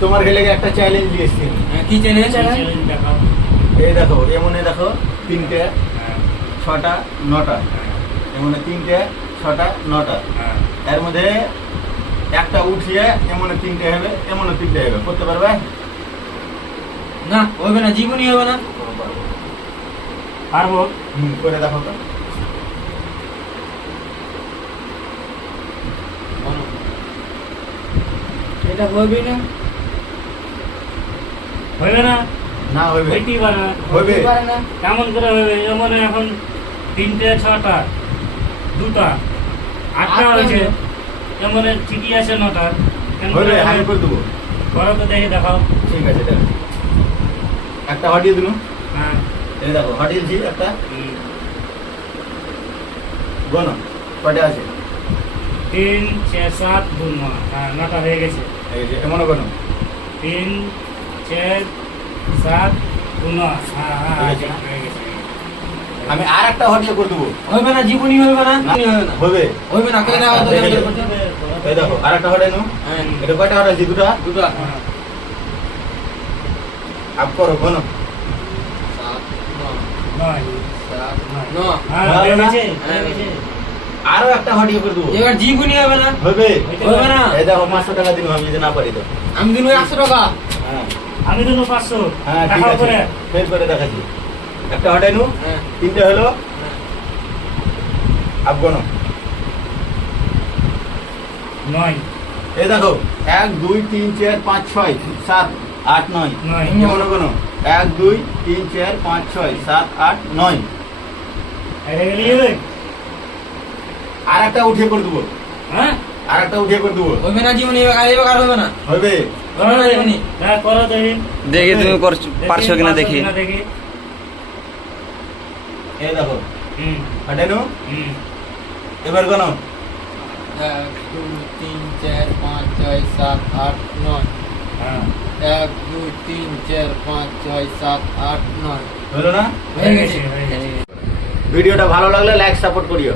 তোমার গেলে একটা চ্যালেঞ্জ দিয়েছি। কি চ্যালেঞ্জ? দেখাও। এই দেখো, এমনে দেখো 3টে 6টা 9টা, এমনে 3টে 6টা 9টা, এর মধ্যে একটা উঠিয়ে এমনে 3টে হবে, এমনে 3টে হবে। করতে পারবে? না হবে না, জীবনই হবে না। পারবো। করে দেখো তো। এটা হবে না, হইবে না? না হইবে। হইতেই পারে না। হইবে। পারে না। কেমন করে হইবে? যেমন এখন 3টে 6টা 2টা 8টা হয়েছে, যেমন ঠিকই আছে 9টা। কেন হইবে, করে আমি হবে? করে দেবো। করো তো দেখে দেখাও। ঠিক আছে, দেখো একটা হটিয়ে দিল। হ্যাঁ। এই দেখো হটিয়েছি একটা। গণ কয়টা আছে? 3 6 7 2 9। হ্যাঁ, 9টা হয়ে গেছে। এই যে এমনও গণ। 3 6 7 2 9। হ্যাঁ হ্যাঁ হয়ে গেছে। হয়ে গেছে। আমি আর একটা হটিয়ে করে দেবো। হবে না, জীবনই হবে না, জীবনই হবে না। হবে। হবে না, কই দাও তো। দেখে যাও। এই দেখো আর একটা হটাই নো। হ্যাঁ, এটা কয়টা হটাইছি? দুটা। দুটো। হ্যাঁ। আপ করো গণ। 7 9 7 9। 9। হ্যাঁ হবে হয়ে না? গেছে, হয়ে গেছে। আরো একটা হটিয়ে করে দেবো। এবার জীবনই হবে না। হবে। হবে না। এই দেখো 500 টাকা দিন, আমি যদি না পারি তো। আমি দিন 100 টাকা। হ্যাঁ আমি তো 500 হ্যাঁ, ঠিক দেখাও আছে। করে। ফের করে দেখাচ্ছি। একটা হটাই নো। হ্যাঁ, 3টে হলো। আপ গণ। 9 এই দেখো 1 2 3 4 5 6 7 8 9। 9 এমন কোনো 1 2 3 4 5 6 7 8 9। হয়ে গেলি হবে। আর একটা উঠিয়ে করে দেবো। হ্যাঁ আর একটা উঠিয়ে করে দেবো। হবে না, জীবনই হবে, আর এবার আর হবে না। হবে। হবে না, জীবনই। হ্যাঁ করো দেখি। দেখি তুমি পারছো কিনা দেখি। দেখি। এই দেখো হুম হটাই নো। হুম। এবার কোনো 1 2 3 4 5 6 7 8 9। হ্যাঁ 1 2 3 4 5 6 7 8 9। হলো না? হয়ে গেছে। হয়ে গেছে। ভিডিওটা ভালো লাগলে লাইক সাপোর্ট করিও।